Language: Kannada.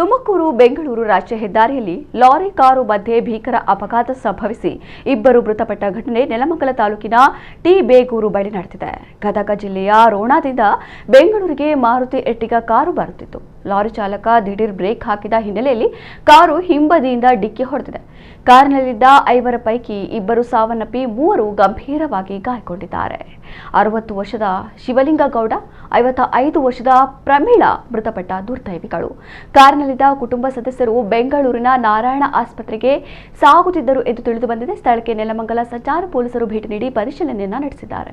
ತುಮಕೂರು ಬೆಂಗಳೂರು ರಾಜ್ಯ ಹೆದ್ದಾರಿಯಲ್ಲಿ ಲಾರಿ ಕಾರು ಮಧ್ಯೆ ಭೀಕರ ಅಪಘಾತ ಸಂಭವಿಸಿ ಇಬ್ಬರು ಮೃತಪಟ್ಟ ಘಟನೆ ನೆಲಮಂಗಲ ತಾಲೂಕಿನ ಟಿ ಬೇಗೂರು ಬಳಿ ನಡೆದಿದೆ. ಗದಗ ಜಿಲ್ಲೆಯ ರೋಣದಿಂದ ಬೆಂಗಳೂರಿಗೆ ಮಾರುತಿ ಎರ್ಟಿಗಾ ಕಾರು ಬರುತ್ತಿತ್ತು. ಲಾರಿ ಚಾಲಕ ದಿಢೀರ್ ಬ್ರೇಕ್ ಹಾಕಿದ ಹಿನ್ನೆಲೆಯಲ್ಲಿ ಕಾರು ಹಿಂಬದಿಯಿಂದ ಡಿಕ್ಕಿ ಹೊಡೆದಿದೆ. ಕಾರಿನಲ್ಲಿದ್ದ 5 ಪೈಕಿ ಇಬ್ಬರು ಸಾವನ್ನಪ್ಪಿ 3 ಗಂಭೀರವಾಗಿ ಗಾಯಗೊಂಡಿದ್ದಾರೆ. 60 ವರ್ಷದ ಶಿವಲಿಂಗಗೌಡ, 55 ವರ್ಷದ ಪ್ರಮೀಳಾ ಮೃತಪಟ್ಟ ದುರ್ದೈವಿಗಳು. ಕಾರಿನಲ್ಲಿದ್ದ ಕುಟುಂಬ ಸದಸ್ಯರು ಬೆಂಗಳೂರಿನ ನಾರಾಯಣ ಆಸ್ಪತ್ರೆಗೆ ಸಾಗುತ್ತಿದ್ದರು ಎಂದು ತಿಳಿದು ಬಂದಿದೆ. ಸ್ಥಳಕ್ಕೆ ನೆಲಮಂಗಲ ಸಂಚಾರ ಪೊಲೀಸರು ಭೇಟಿ ನೀಡಿ ಪರಿಶೀಲನೆಯನ್ನ ನಡೆಸಿದ್ದಾರೆ.